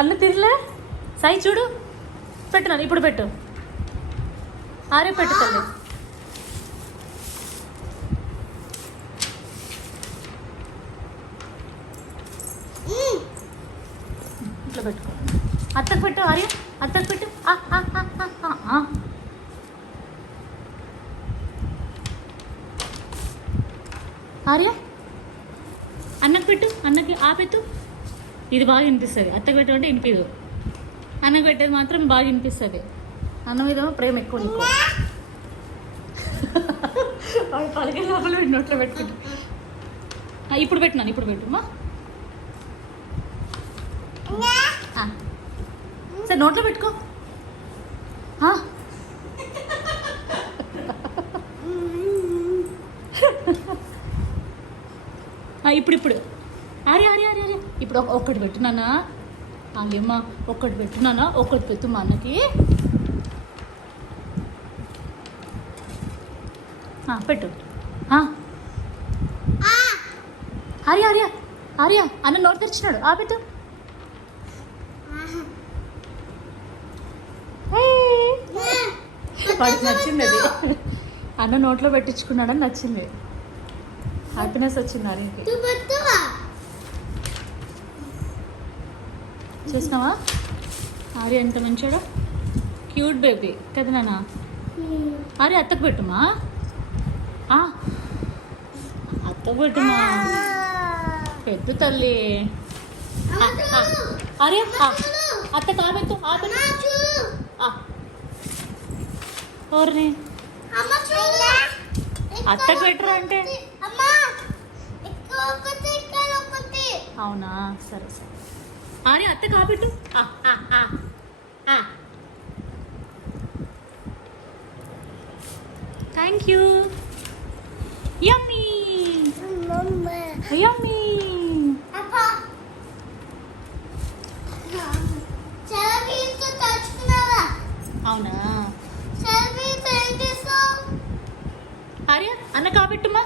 అన్న తినలే సాయి చూడు పెట్టినాను ఇప్పుడు పెట్టు ఆరే పెట్టు తల్లి ఇట్లా పెట్టుకో అత్తకు పెట్టు ఆర్య అత్తకు పెట్టు ఆర్య అన్నకు పెట్టు అన్నకి ఆపెత్తు ఇది బాగా వినిపిస్తుంది అత్తకు పెట్టమంటే వినిపించదు అన్నకు పెట్టేది మాత్రం బాగా వినిపిస్తుంది అన్న మీద ప్రేమ ఎక్కువ నీకు వాడు పలికే లోపల నోట్లో పెట్టుకుంటా ఇప్పుడు పెట్టినాను ఇప్పుడు పెట్టుమా సరే నోట్లో పెట్టుకో ఇప్పుడు ఆర్య ఆర్య ఆర్య ఆర్య ఇప్పుడు ఒక్కటి పెట్టున్నానా అమ్మా ఒక్కటి పెట్టున్నానా ఒక్కటి పెట్టు మా అన్నకి పెట్టు ఆర్య ఆర్య ఆర్య అన్న నోటు తెరిచినాడు పెట్టు వాడికి నచ్చింది అది అన్న నోట్లో పెట్టించుకున్నాడని నచ్చింది హ్యాపీనెస్ వచ్చింది ఆర్యకి చూసినావా ఆర్య ఎంత మంచోడా క్యూట్ బేబీ కదా నాన్న ఆర్య అత్తకు పెట్టుమా అత్తకు పెట్టుమా పెట్టు తల్లి ఆర్య అత్తకు ఆపెత్తు ఓర్ని అత్తకు పెట్టరా అంటే అవునా సరే సరే ఆర్య అత్తకు ఆపెట్టు థ్యాంక్ యూ యమ్మీ యమ్మీ అవునా ఆర్య అన్న కాపెట్టుమా